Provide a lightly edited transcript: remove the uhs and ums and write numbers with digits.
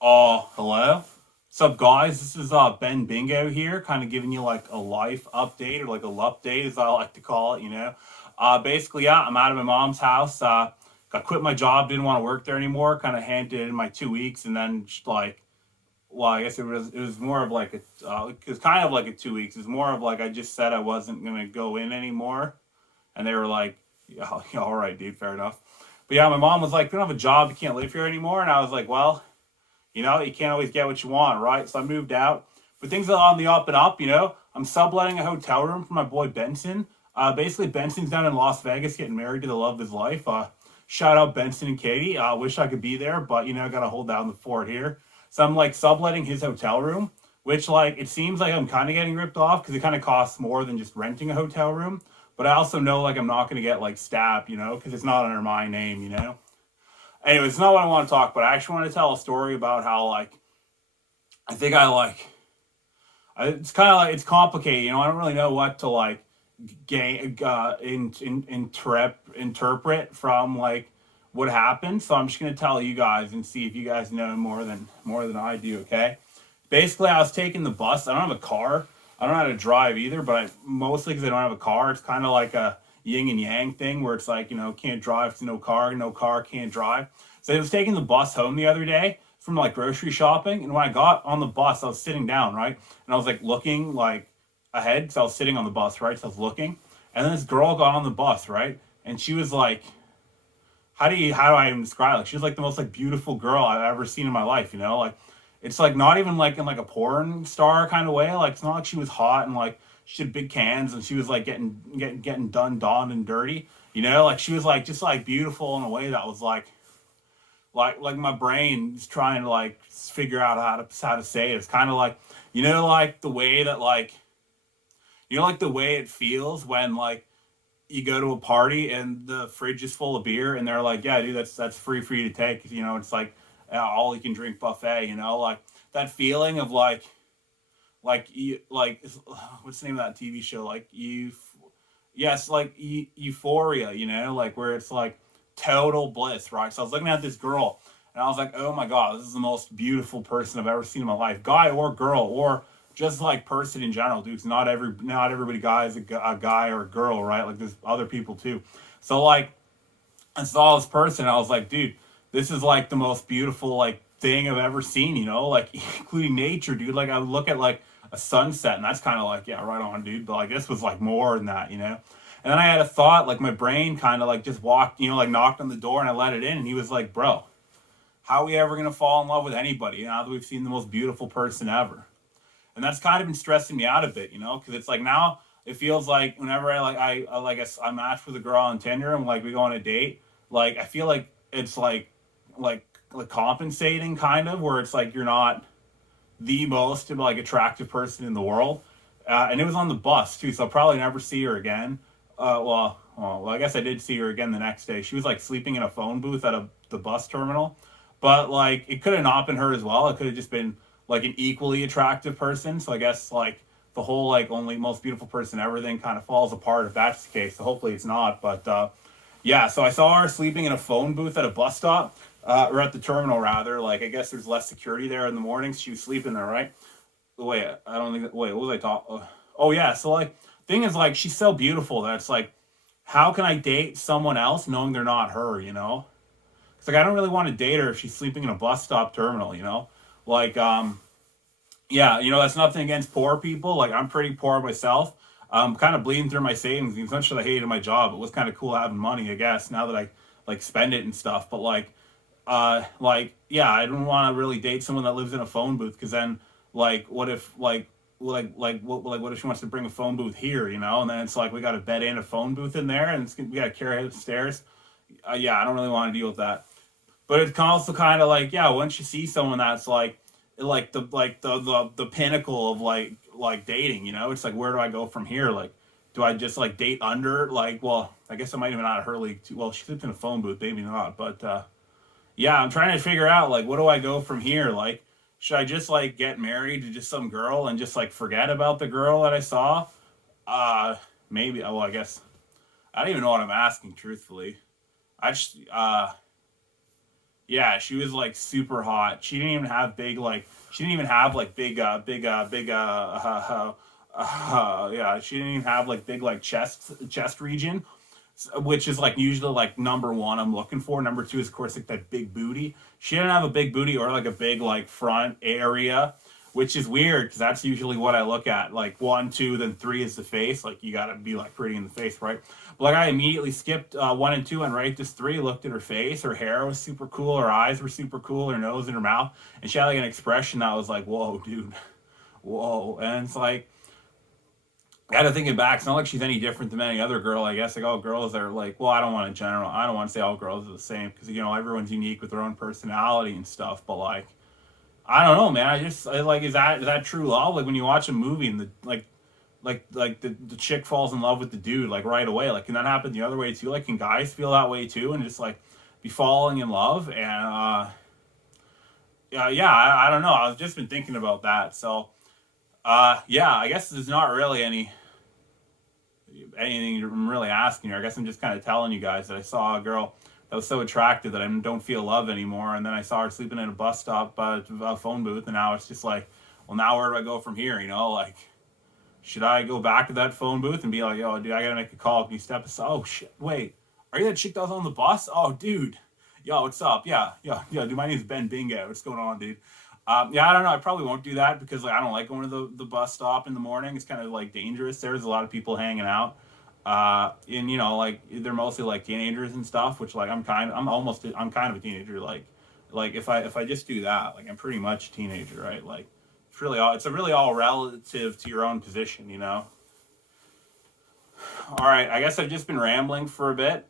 Hello. What's up, guys? This is Ben Bingo here, kind of giving you like a life update or like a update, as I like to call it. Basically, yeah, I'm out of my mom's house. Got quit my job, didn't want to work there anymore. Kind of handed in my 2 weeks, and then well, I guess it was more of like it was kind of like a 2 weeks. It's more of like I just said I wasn't gonna go in anymore, and they were like, yeah, all right, dude, fair enough. But yeah, my mom was like, "You don't have a job, you can't live here anymore," and I was like, well. You can't always get what you want, right? So I moved out, but things are on the up and up. I'm subletting a hotel room for my boy Benson. Basically, Benson's down in Las Vegas getting married to the love of his life. Shout out Benson and Katie. Wish I could be there, but I gotta hold down the fort here. So I'm like subletting his hotel room, which like it seems like I'm kind of getting ripped off because it kind of costs more than just renting a hotel room. But I also know like I'm not gonna get like stabbed, because it's not under my name. Anyway, it's not what I want to talk about. I actually want to tell a story about how like I think I like it's kind of like it's complicated. I don't really know what to like interpret from like what happened. So I'm just gonna tell you guys and see if you guys know more than I do. Okay. Basically, I was taking the bus. I don't have a car. I don't know how to drive either, but mostly because I don't have a car. It's kind of like a yin and yang thing where it's like, can't drive to no car can't drive. So I was taking the bus home the other day from like grocery shopping. And when I got on the bus, I was sitting down, right? And I was like looking like ahead because I was sitting on the bus, right? So I was looking. And then this girl got on the bus, right? And she was like, how do I even describe it? Like she was like the most like beautiful girl I've ever seen in my life. Like it's like not even like in like a porn star kind of way. Like it's not like she was hot and like she had big cans and she was like getting done and dirty. Like she was like just like beautiful in a way that was like my brain is trying to like figure out how to say it. It's kind of like like the way that like like the way it feels when like you go to a party and the fridge is full of beer and they're like, yeah, dude, that's free for you to take. It's like all you can drink buffet. Like that feeling of like you like what's the name of that TV show? Like you, yes, like Euphoria. Like where it's like total bliss, right? So I was looking at this girl and I was like, oh my god, this is the most beautiful person I've ever seen in my life, guy or girl or just like person in general, dude. Not everybody guy is a guy or a girl, right? Like there's other people too. So like I saw this person, and I was like, dude, this is like the most beautiful like thing I've ever seen. Like including nature, dude. Like I would look at like a sunset, and that's kind of like yeah, right on, dude. But like this was like more than that. And then I had a thought, like my brain kind of like just walked, like knocked on the door, and I let it in, and he was like, bro, how are we ever gonna fall in love with anybody now that we've seen the most beautiful person ever? And that's kind of been stressing me out a bit, because it's like now it feels like whenever I match with a girl on Tinder and like we go on a date, like I feel like it's like compensating kind of where it's like you're not the most like attractive person in the world, and it was on the bus too, so I'll probably never see her again. I guess I did see her again the next day. She was like sleeping in a phone booth at the bus terminal, but like it could have not been her as well. It could have just been like an equally attractive person. So I guess like the whole like only most beautiful person ever thing kind of falls apart if that's the case. So hopefully it's not. But yeah, so I saw her sleeping in a phone booth at a bus stop, or at the terminal rather. Like I guess there's less security there in the mornings. She was sleeping there, right? Wait, I don't think. Wait, what was I talking? Oh yeah, so like thing is like she's so beautiful that it's like, how can I date someone else knowing they're not her? It's like I don't really want to date her if she's sleeping in a bus stop terminal. Like yeah, that's nothing against poor people. Like I'm pretty poor myself. Kind of bleeding through my savings. As much as I hated my job, it was kind of cool having money, I guess. Now that I like spend it and stuff, but like yeah, I don't want to really date someone that lives in a phone booth because then like what if what if she wants to bring a phone booth here, and then it's like we got a bed and a phone booth in there, and we got to carry it upstairs. Yeah, I don't really want to deal with that. But it's also kind of like yeah, once you see someone that's like the pinnacle of like dating, it's like where do I go from here? Like, do I just like date under like well, I guess I might even not her league too. Well, she sleeps in a phone booth, maybe not. But yeah, I'm trying to figure out like what do I go from here? Like, should I just like get married to just some girl and just like forget about the girl that I saw? Uh Maybe. Well, I guess I don't even know what I'm asking truthfully. I just Yeah, she was like super hot. She didn't even have big like she didn't even have like yeah, she didn't even have like big like chest region, which is like usually like number one I'm looking for. Number two is of course like that big booty. She didn't have a big booty or like a big like front area, which is weird because that's usually what I look at. Like one, two, then three is the face. Like you gotta be like pretty in the face, right? But like I immediately skipped one and two and right to three. Looked at her face. Her hair was super cool. Her eyes were super cool. Her nose and her mouth, and she had like an expression that was like, "Whoa, dude, whoa!" And it's like I got to thinking back. It's not like she's any different than any other girl. I guess like all girls are like, well, I don't want to general. I don't want to say all girls are the same because everyone's unique with their own personality and stuff. But like, I don't know, man. Like, is that true love? Like when you watch a movie and the chick falls in love with the dude like right away. Like can that happen the other way too? Like can guys feel that way too and just like be falling in love? And yeah, I don't know. I've just been thinking about that. So yeah, I guess there's not really anything I'm really asking you. I guess I'm just kind of telling you guys that I saw a girl that was so attractive that I don't feel love anymore, and then I saw her sleeping in a bus stop, a phone booth, and now it's just like, well, now where do I go from here? Like, should I go back to that phone booth and be like, yo, dude, I gotta make a call. Can you step aside? Oh shit, wait, are you that chick that was on the bus? Oh, dude, yo, what's up? Yeah, dude, my name's Ben Bingo. What's going on, dude? Yeah, I don't know. I probably won't do that because like, I don't like going to the bus stop in the morning. It's kind of like dangerous. There's a lot of people hanging out. And like they're mostly like teenagers and stuff, which like I'm kind of a teenager. Like if I just do that, like I'm pretty much a teenager, right? Like it's a really all relative to your own position. All right, I guess I've just been rambling for a bit.